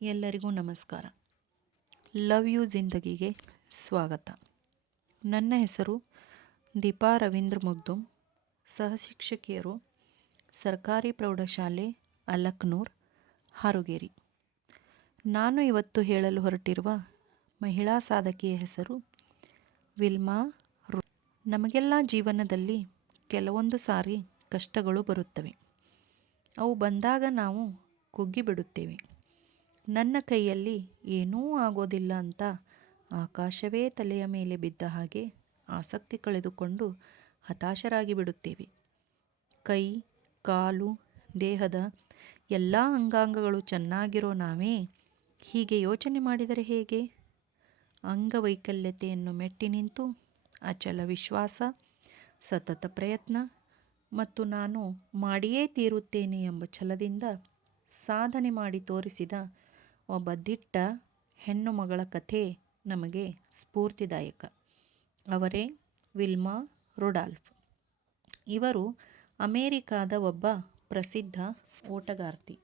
ಎಲ್ಲರಿಗೂ ನಮಸ್ಕಾರ. Love you ಜಿಂದಗಿಗೆ ಸ್ವಾಗತ. ನನ್ನ ಹೆಸರು ದೀಪಾ ರವೀಂದ್ರ ಮುಗ್ದುಮ್, ಸಹಶಿಕ್ಷಕಿಯರು, ಸರ್ಕಾರಿ ಪ್ರೌಢಶಾಲೆ ಅಲಕ್ನೂರ್, ಹಾರುಗೇರಿ. ನಾನು ಇವತ್ತು ಹೇಳಲು ಹೊರಟಿರುವ ಮಹಿಳಾ ಸಾಧಕಿಯ ಹೆಸರು ವಿಲ್ಮಾ ರು. ನಮಗೆಲ್ಲ ಜೀವನದಲ್ಲಿ ಕೆಲವೊಂದು ಸಾರಿ ಕಷ್ಟಗಳು ಬರುತ್ತವೆ. ಅವು ಬಂದಾಗ ನಾವು ಕುಗ್ಗಿಬಿಡುತ್ತೇವೆ. ನನ್ನ ಕೈಯಲ್ಲಿ ಏನೂ ಆಗೋದಿಲ್ಲ ಅಂತ ಆಕಾಶವೇ ತಲೆಯ ಮೇಲೆ ಬಿದ್ದ ಹಾಗೆ ಆಸಕ್ತಿ ಕಳೆದುಕೊಂಡು ಹತಾಶರಾಗಿ ಬಿಡುತ್ತೇವೆ. ಕೈ, ಕಾಲು, ದೇಹದ ಎಲ್ಲ ಅಂಗಾಂಗಗಳು ಚೆನ್ನಾಗಿರೋ ನಾವೇ ಹೀಗೆ ಯೋಚನೆ ಮಾಡಿದರೆ ಹೇಗೆ? ಅಂಗವೈಕಲ್ಯತೆಯನ್ನು ಮೆಟ್ಟಿ ನಿಂತು ಅಚಲ ವಿಶ್ವಾಸ, ಸತತ ಪ್ರಯತ್ನ ಮತ್ತು ನಾನು ಮಾಡಿಯೇ ತೀರುತ್ತೇನೆ ಎಂಬ ಛಲದಿಂದ ಸಾಧನೆ ಮಾಡಿ ತೋರಿಸಿದ ಒಬ್ಬ ದಿಟ್ಟ ಹೆಣ್ಣು ಮಗಳ ಕಥೆ ನಮಗೆ ಸ್ಫೂರ್ತಿದಾಯಕ. ಅವರೇ ವಿಲ್ಮಾ ರುಡಾಲ್ಫ್. ಇವರು ಅಮೇರಿಕಾದ ಒಬ್ಬ ಪ್ರಸಿದ್ಧ ಓಟಗಾರ್ತಿ.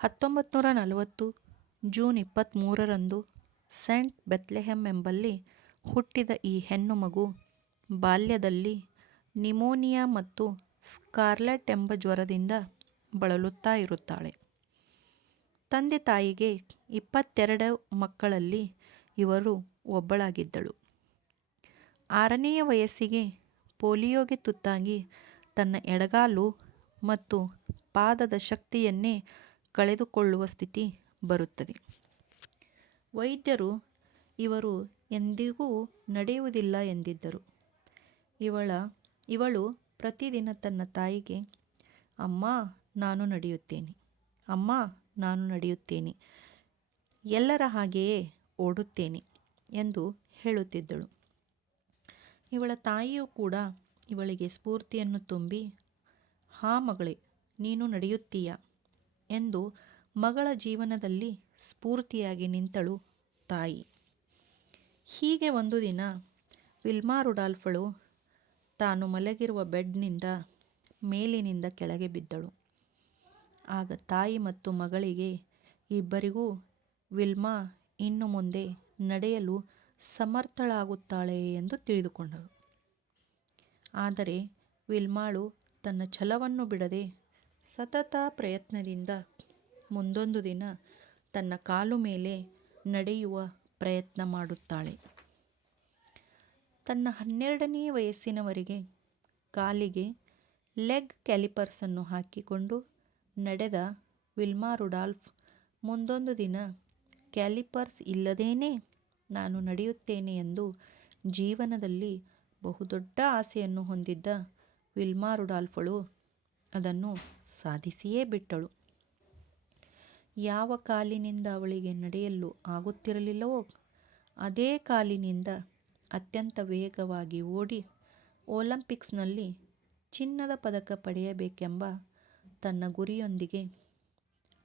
1940 ಜೂನ್ 23ರಂದು ಸೇಂಟ್ ಬೆತ್ಲೆಹೆಮ್ ಎಂಬಲ್ಲಿ ಹುಟ್ಟಿದ ಈ ಹೆಣ್ಣು ಮಗು ಬಾಲ್ಯದಲ್ಲಿ ನಿಮೋನಿಯಾ ಮತ್ತು ಸ್ಕಾರ್ಲೆಟ್ ಎಂಬ ಜ್ವರದಿಂದ ಬಳಲುತ್ತಾ ಇರುತ್ತಾಳೆ. ತಂದೆ ತಾಯಿಗೆ 22 ಮಕ್ಕಳಲ್ಲಿ ಇವರು ಒಬ್ಬಳಾಗಿದ್ದಳು. 6ನೆಯ ವಯಸ್ಸಿಗೆ ಪೋಲಿಯೋಗೆ ತುತ್ತಾಗಿ ತನ್ನ ಎಡಗಾಲು ಮತ್ತು ಪಾದದ ಶಕ್ತಿಯನ್ನೇ ಕಳೆದುಕೊಳ್ಳುವ ಸ್ಥಿತಿ ಬರುತ್ತದೆ. ವೈದ್ಯರು ಇವರು ಎಂದಿಗೂ ನಡೆಯುವುದಿಲ್ಲ ಎಂದಿದ್ದರು. ಇವಳು ಪ್ರತಿದಿನ ತನ್ನ ತಾಯಿಗೆ, ಅಮ್ಮ ನಾನು ನಡೆಯುತ್ತೇನೆ, ಅಮ್ಮ ನಾನು ನಡೆಯುತ್ತೇನೆ, ಎಲ್ಲರ ಹಾಗೆಯೇ ಓಡುತ್ತೇನೆ ಎಂದು ಹೇಳುತ್ತಿದ್ದಳು. ಇವಳ ತಾಯಿಯೂ ಕೂಡ ಇವಳಿಗೆ ಸ್ಫೂರ್ತಿಯನ್ನು ತುಂಬಿ, ಹಾ ಮಗಳೇ, ನೀನು ನಡೆಯುತ್ತೀಯ ಎಂದು ಮಗಳ ಜೀವನದಲ್ಲಿ ಸ್ಫೂರ್ತಿಯಾಗಿ ನಿಂತಳು ತಾಯಿ. ಹೀಗೆ ಒಂದು ದಿನ ವಿಲ್ಮಾ ರುಡಾಲ್ಫಳು ತಾನು ಮಲಗಿರುವ ಬೆಡ್ನಿಂದ ಮೇಲಿನಿಂದ ಕೆಳಗೆ ಬಿದ್ದಳು. ಆಗ ತಾಯಿ ಮತ್ತು ಮಗಳಿಗೆ ಇಬ್ಬರಿಗೂ ವಿಲ್ಮಾ ಇನ್ನು ಮುಂದೆ ನಡೆಯಲು ಸಮರ್ಥಳಾಗುತ್ತಾಳೆ ಎಂದು ತಿಳಿದುಕೊಂಡಳು. ಆದರೆ ವಿಲ್ಮಾಳು ತನ್ನ ಛಲವನ್ನು ಬಿಡದೆ ಸತತ ಪ್ರಯತ್ನದಿಂದ ಮುಂದೊಂದು ದಿನ ತನ್ನ ಕಾಲು ಮೇಲೆ ನಡೆಯುವ ಪ್ರಯತ್ನ ಮಾಡುತ್ತಾಳೆ. ತನ್ನ 12ನೇ ವಯಸ್ಸಿನವರೆಗೆ ಕಾಲಿಗೆ ಲೆಗ್ ಕ್ಯಾಲಿಪರ್ಸನ್ನು ಹಾಕಿಕೊಂಡು ನಡೆದ ವಿಲ್ಮಾ ರುಡಾಲ್ಫ್ ಮುಂದೊಂದು ದಿನ ಕ್ಯಾಲಿಪರ್ಸ್ ಇಲ್ಲದೇನೆ ನಾನು ನಡೆಯುತ್ತೇನೆ ಎಂದು ಜೀವನದಲ್ಲಿ ಬಹುದೊಡ್ಡ ಆಸೆಯನ್ನು ಹೊಂದಿದ್ದ ವಿಲ್ಮಾ ರುಡಾಲ್ಫಳು ಅದನ್ನು ಸಾಧಿಸಿಯೇ ಬಿಟ್ಟಳು. ಯಾವ ಕಾಲಿನಿಂದ ಅವಳಿಗೆ ನಡೆಯಲು ಆಗುತ್ತಿರಲಿಲ್ಲವೋ ಅದೇ ಕಾಲಿನಿಂದ ಅತ್ಯಂತ ವೇಗವಾಗಿ ಓಡಿ ಒಲಿಂಪಿಕ್ಸ್ನಲ್ಲಿ ಚಿನ್ನದ ಪದಕ ಪಡೆಯಬೇಕೆಂಬ ತನ್ನ ಗುರಿಯೊಂದಿಗೆ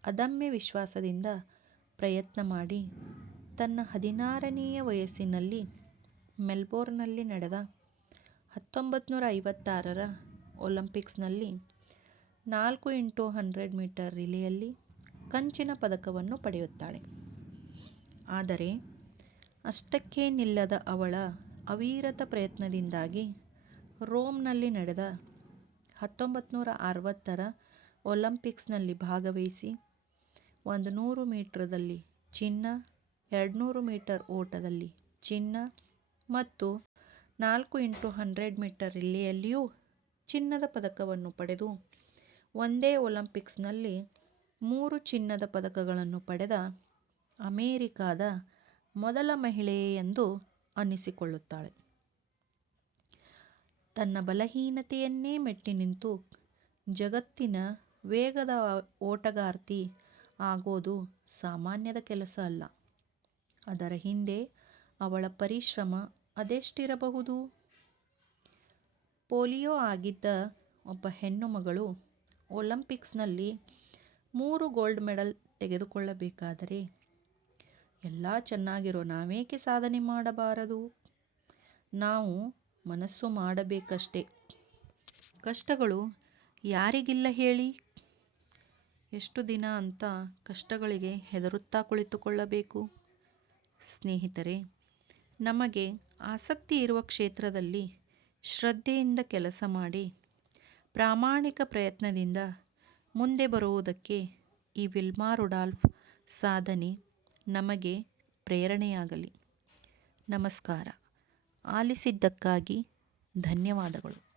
ಅದಮ್ಯ ವಿಶ್ವಾಸದಿಂದ ಪ್ರಯತ್ನ ಮಾಡಿ ತನ್ನ 16ನೆಯ ವಯಸ್ಸಿನಲ್ಲಿ ಮೆಲ್ಬೋರ್ನ್ನಲ್ಲಿ ನಡೆದ 1956ರ ಒಲಿಂಪಿಕ್ಸ್ನಲ್ಲಿ 4x100 ಮೀಟರ್ ರಿಲೆಯಲ್ಲಿ ಕಂಚಿನ ಪದಕವನ್ನು ಪಡೆಯುತ್ತಾಳೆ. ಆದರೆ ಅಷ್ಟಕ್ಕೇ ನಿಲ್ಲದ ಅವಳ ಅವಿರತ ಪ್ರಯತ್ನದಿಂದಾಗಿ ರೋಮ್ನಲ್ಲಿ ನಡೆದ 1960ರ ಒಲಿಂಪಿಕ್ಸ್ನಲ್ಲಿ ಭಾಗವಹಿಸಿ 100 ಮೀಟರ್ದಲ್ಲಿ ಚಿನ್ನ, 200 ಮೀಟರ್ ಓಟದಲ್ಲಿ ಚಿನ್ನ ಮತ್ತು 4x100 ಮೀಟರ್ ರಿಲೆಯಲ್ಲಿಯೂ ಚಿನ್ನದ ಪದಕವನ್ನು ಪಡೆದು ಒಂದೇ ಒಲಿಂಪಿಕ್ಸ್ನಲ್ಲಿ 3 ಚಿನ್ನದ ಪದಕಗಳನ್ನು ಪಡೆದ ಅಮೇರಿಕಾದ ಮೊದಲ ಮಹಿಳೆ ಎಂದು ಅನ್ನಿಸಿಕೊಳ್ಳುತ್ತಾಳೆ. ತನ್ನ ಬಲಹೀನತೆಯನ್ನೇ ಮೆಟ್ಟಿ ನಿಂತು ಜಗತ್ತಿನ ವೇಗದ ಓಟಗಾರ್ತಿ ಆಗೋದು ಸಾಮಾನ್ಯದ ಕೆಲಸ ಅಲ್ಲ. ಅದರ ಹಿಂದೆ ಅವಳ ಪರಿಶ್ರಮ ಅದೆಷ್ಟಿರಬಹುದು? ಪೋಲಿಯೋ ಆಗಿದ್ದ ಒಬ್ಬ ಹೆಣ್ಣು ಮಗಳು ಒಲಿಂಪಿಕ್ಸ್ನಲ್ಲಿ 3 ಗೋಲ್ಡ್ ಮೆಡಲ್ ತೆಗೆದುಕೊಳ್ಳಬೇಕಾದರೆ ಎಲ್ಲ ಚೆನ್ನಾಗಿರೋ ನಾವೇಕೆ ಸಾಧನೆ ಮಾಡಬಾರದು? ನಾವು ಮನಸ್ಸು ಮಾಡಬೇಕಷ್ಟೆ. ಕಷ್ಟಗಳು ಯಾರಿಗಿಲ್ಲ ಹೇಳಿ? ಎಷ್ಟು ದಿನ ಅಂತ ಕಷ್ಟಗಳಿಗೆ ಹೆದರುತ್ತಾ ಕುಳಿತುಕೊಳ್ಳಬೇಕು? ಸ್ನೇಹಿತರೆ, ನಮಗೆ ಆಸಕ್ತಿ ಇರುವ ಕ್ಷೇತ್ರದಲ್ಲಿ ಶ್ರದ್ಧೆಯಿಂದ ಕೆಲಸ ಮಾಡಿ ಪ್ರಾಮಾಣಿಕ ಪ್ರಯತ್ನದಿಂದ ಮುಂದೆ ಬರುವುದಕ್ಕೆ ಈ ವಿಲ್ಮಾ ರುಡಾಲ್ಫ್ ಸಾಧನೆ ನಮಗೆ ಪ್ರೇರಣೆಯಾಗಲಿ. ನಮಸ್ಕಾರ. ಆಲಿಸಿದ್ದಕ್ಕಾಗಿ ಧನ್ಯವಾದಗಳು.